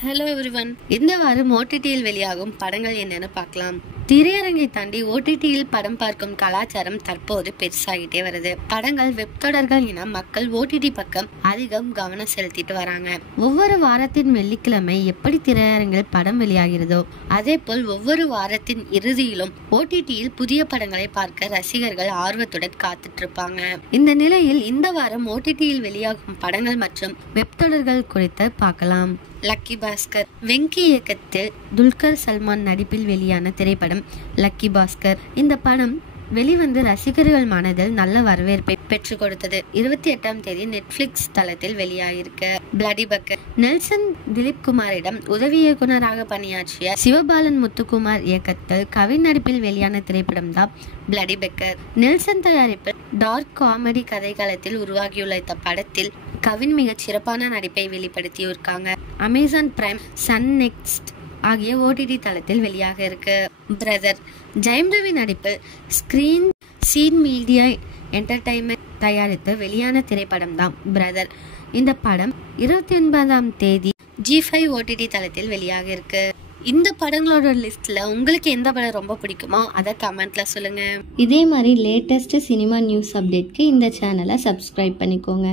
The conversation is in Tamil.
Hello everyone. இந்த வாரம் ஓடிடியில் வெளியாகும் படங்கள் என்னன்னு பார்க்கலாம். திரையரங்கை தாண்டி ஓடிடியில் படம் பார்க்கும் கலாச்சாரம் தற்போது பெருசாகிட்டே வருது. படங்கள், வெப் தொடர்கள் என மக்கள் ஓடிடி பக்கம் அதிகம் கவனம் செலுத்திட்டு வராங்க. ஒவ்வொரு வாரத்தின் வெள்ளிக்கிழமை எப்படி திரையரங்கில் படம் வெளியாகிறதோ அதே போல் ஒவ்வொரு வாரத்தின் இறுதியிலும் ஓடிடியில் புதிய படங்களை பார்க்க ரசிகர்கள் ஆர்வத்துடன் காத்துட்டு இருப்பாங்க. இந்த நிலையில் இந்த வாரம் ஓடிடியில் வெளியாகும் படங்கள் மற்றும் வெப் தொடர்கள் குறித்து பார்க்கலாம். லக்கி பாஸ்கர். வெங்கி இயக்கத்தில் துல்கர் சல்மான் நடிப்பில் வெளியான திரைப்படம் லக்கி பாஸ்கர். இந்த படம் வெளிவந்து ரசிகர்கள் மனதில் நல்ல வரவேற்பை பெற்றுக் கொடுத்தது. 28ஆம் தேதி நெட்ஃபிளிக்ஸ் தளத்தில் வெளியாகிருக்கு. Bloody beggar. நெல்சன் திலீப் குமாரிடம் உதவி இயக்குநராக பணியாற்றிய சிவபாலன் முத்துக்குமார் இயக்கத்தில் கவின் நடிப்பில் வெளியான திரைப்படம் தான் பிளடி பக்கர். நெல்சன் தயாரிப்பில் டார்க் காமெடி கதைக்களத்தில் உருவாகியுள்ள இந்த படத்தில் கவின் மிகச் சிறப்பான நடிப்பை வெளிப்படுத்தியிருக்காங்க. அமேசான் பிரைம், சன் நெக்ஸ்ட் ஆகிய ஓடிடி தளத்தில் வெளியாக இருக்கு. பிரதர். ஜெயம் ரவி நடிப்பில் ஸ்கிரீன் சீன் மீடியா என்டர்டைன்மெண்ட் தயாரித்து வெளியான திரைப்படம் தான் பிரதர். இந்த படம் 29ஆம் தேதி G5 ஓடிடி தளத்தில் வெளியாக இருக்கு. இந்த படங்களோட லிஸ்ட்ல உங்களுக்கு எந்த படம் ரொம்ப பிடிக்குமோ அதை கமெண்ட்ல சொல்லுங்க. இதே மாதிரி லேட்டஸ்ட் சினிமா நியூஸ் அப்டேட்க்கு இந்த சேனலை சப்ஸ்கிரைப் பண்ணிக்கோங்க.